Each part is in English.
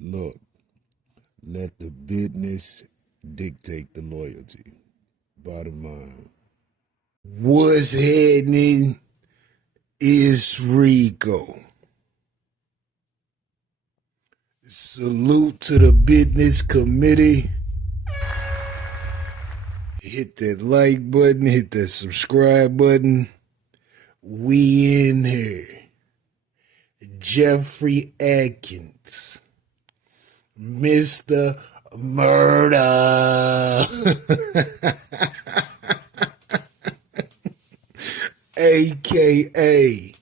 Look, let the business dictate the loyalty. Bottom line. What's happening is Rico. Salute to the business committee. Hit that like button, hit that subscribe button. We in here. Jeffrey Atkins. Mr. Murder. AKA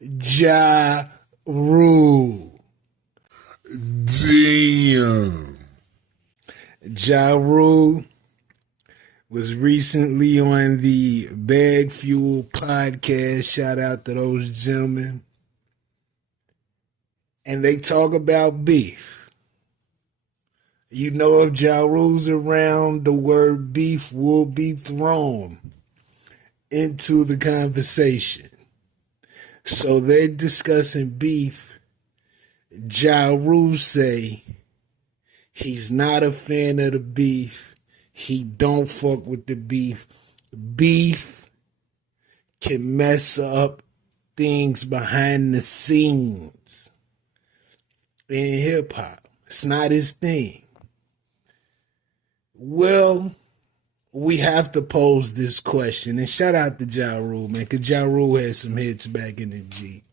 Ja Rule. Damn. Ja Rule was recently on the Bag Fuel podcast. Shout out to those gentlemen. And they talk about beef. You know, if Ja Rule's around, the word beef will be thrown into the conversation. So they're discussing beef. Ja Rule say he's not a fan of the beef. He don't fuck with the beef. Beef can mess up things behind the scenes in hip hop. It's not his thing. Well, we have to pose this question, and shout out to Ja Rule, man, because Ja Rule had some hits back in the G.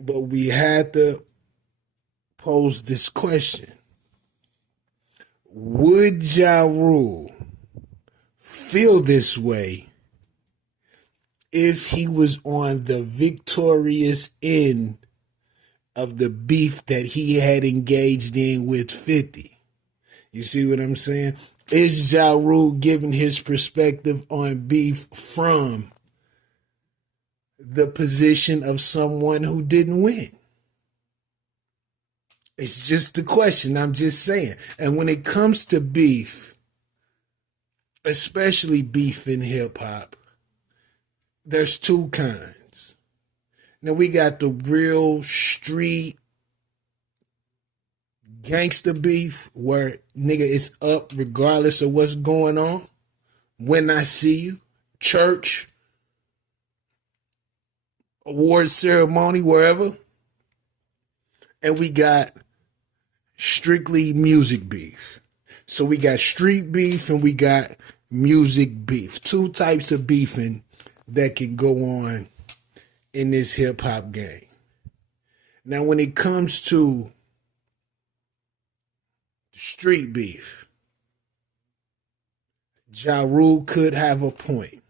But we had to pose this question. Would Ja Rule feel this way if he was on the victorious end of the beef that he had engaged in with 50? You see what I'm saying? Is Ja Rule giving his perspective on beef from the position of someone who didn't win? It's just a question. I'm just saying. And when it comes to beef, especially beef in hip hop, there's two kinds. Now we got the real street gangster beef where nigga is up regardless of what's going on. When I see you, church, award ceremony, wherever. And we got strictly music beef. So we got street beef and we got music beef. Two types of beefing that can go on in this hip hop game. Now when it comes to street beef, Ja Rule could have a point.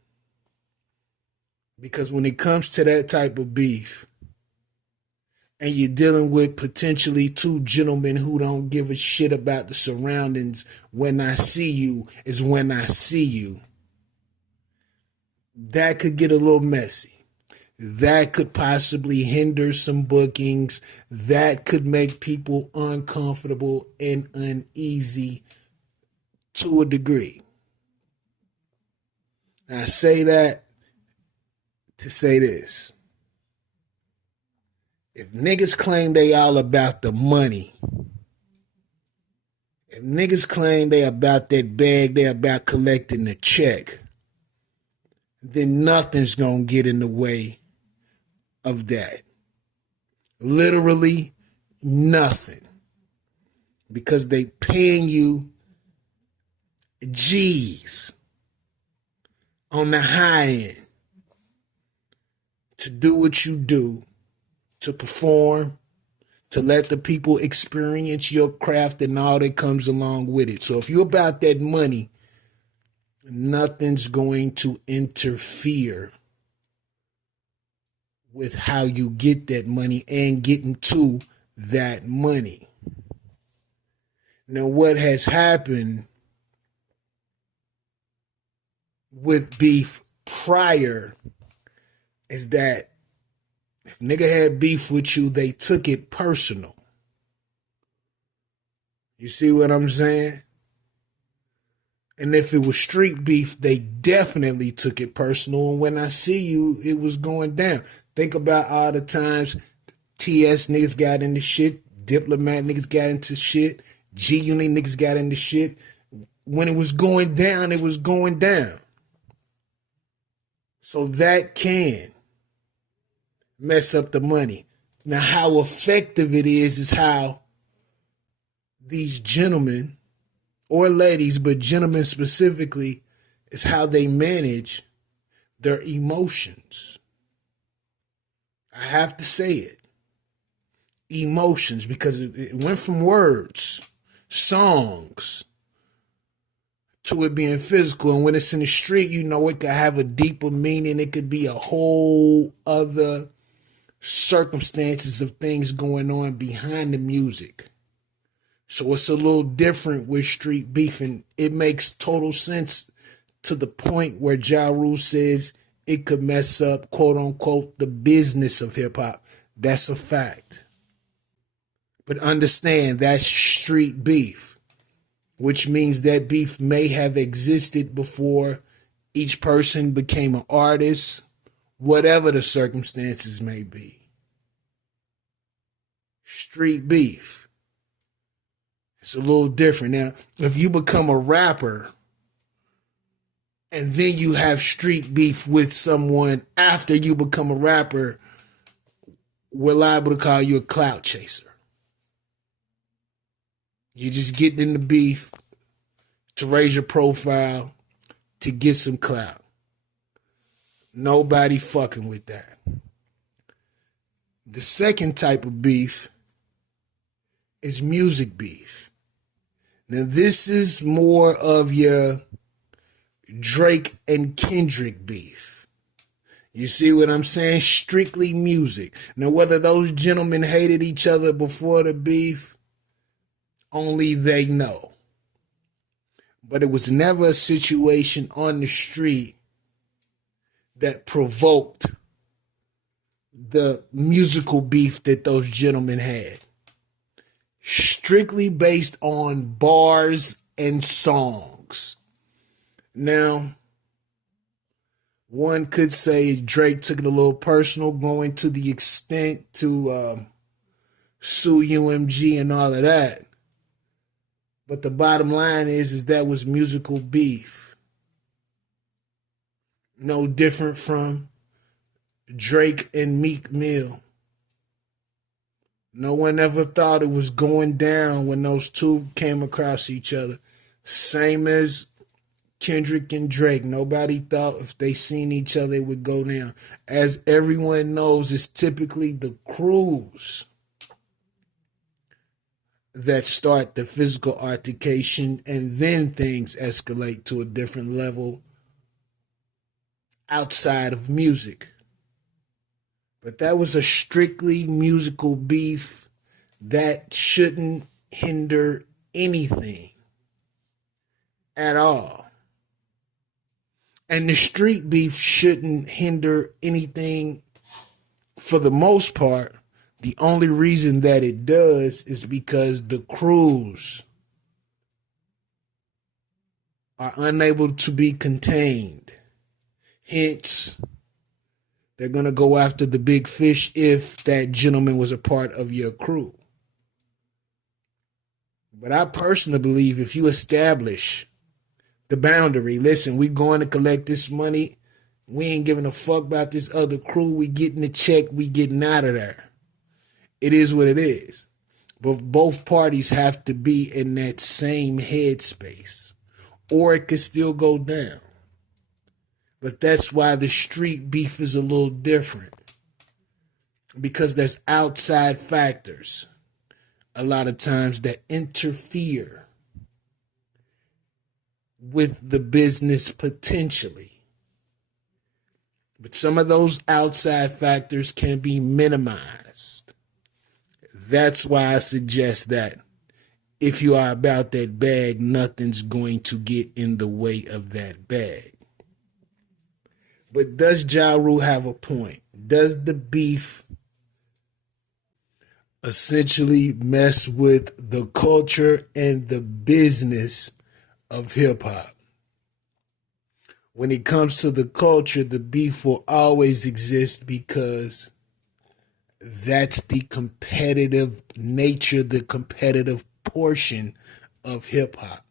Because when it comes to that type of beef, and you're dealing with potentially two gentlemen who don't give a shit about the surroundings, when I see you is when I see you, that could get a little messy. That could possibly hinder some bookings. That could make people uncomfortable and uneasy to a degree. I say that to say this. If niggas claim they all about the money, if niggas claim they about that bag, they about collecting the check, then nothing's gonna get in the way of that. Literally nothing. Because they paying you G's on the high end to do what you do, to perform, to let the people experience your craft and all that comes along with it. So if you're about that money, nothing's going to interfere with how you get that money and getting to that money. Now, what has happened with beef prior is that if nigga had beef with you, they took it personal. You see what I'm saying? And if it was street beef, they definitely took it personal. And when I see you, it was going down. Think about all the times TS niggas got into shit. Diplomat niggas got into shit. G Unit niggas got into shit. When it was going down, it was going down. So that can mess up the money. Now, how effective it is how these gentlemen or ladies, but gentlemen specifically, is how they manage their emotions. I have to say it. Emotions, because it went from words, songs, to it being physical. And when it's in the street, you know, it could have a deeper meaning. It could be a whole other circumstances of things going on behind the music. So it's a little different with street beef, and it makes total sense to the point where Ja Rule says it could mess up, quote unquote, the business of hip hop. That's a fact. But understand that's street beef, which means that beef may have existed before each person became an artist, whatever the circumstances may be. Street beef. It's a little different. Now, if you become a rapper and then you have street beef with someone after you become a rapper, we're liable to call you a clout chaser. You're just getting in the beef to raise your profile, to get some clout. Nobody fucking with that. The second type of beef is music beef. Now, this is more of your Drake and Kendrick beef. You see what I'm saying? Strictly music. Now, whether those gentlemen hated each other before the beef, only they know. But it was never a situation on the street that provoked the musical beef that those gentlemen had. Strictly based on bars and songs. Now, one could say Drake took it a little personal, going to the extent to sue UMG and all of that. But the bottom line is that was musical beef. No different from Drake and Meek Mill. No one ever thought it was going down when those two came across each other. Same as Kendrick and Drake. Nobody thought if they seen each other it would go down. As everyone knows, it's typically the crews that start the physical altercation, and then things escalate to a different level outside of music. But that was a strictly musical beef that shouldn't hinder anything at all. And the street beef shouldn't hinder anything for the most part. The only reason that it does is because the crews are unable to be contained. Hence, they're going to go after the big fish if that gentleman was a part of your crew. But I personally believe if you establish the boundary, listen, we going to collect this money. We ain't giving a fuck about this other crew. We getting the check. We getting out of there. It is what it is. But both parties have to be in that same headspace, or it could still go down. But that's why the street beef is a little different, because there's outside factors a lot of times that interfere with the business potentially. But some of those outside factors can be minimized. That's why I suggest that if you are about that bag, nothing's going to get in the way of that bag. But does Ja Rule have a point? Does the beef essentially mess with the culture and the business of hip hop? When it comes to the culture, the beef will always exist because That's the competitive nature, the competitive portion of hip hop.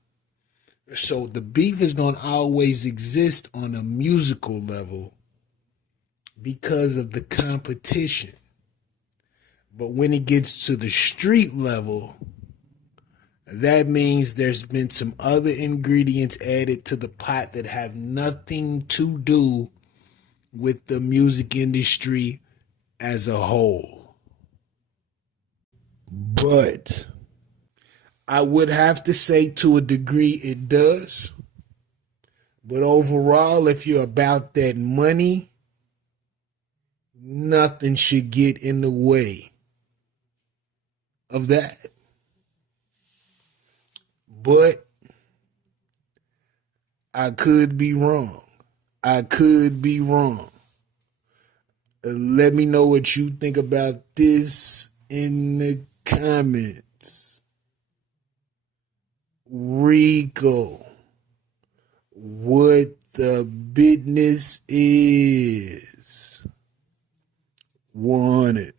So the beef is going to always exist on a musical level because of the competition. But when it gets to the street level, that means there's been some other ingredients added to the pot that have nothing to do with the music industry as a whole. But I would have to say to a degree it does. But overall, if you're about that money, nothing should get in the way of that. But I could be wrong. I could be wrong. Let me know what you think about this in the comments. Rico, what the business is. 100.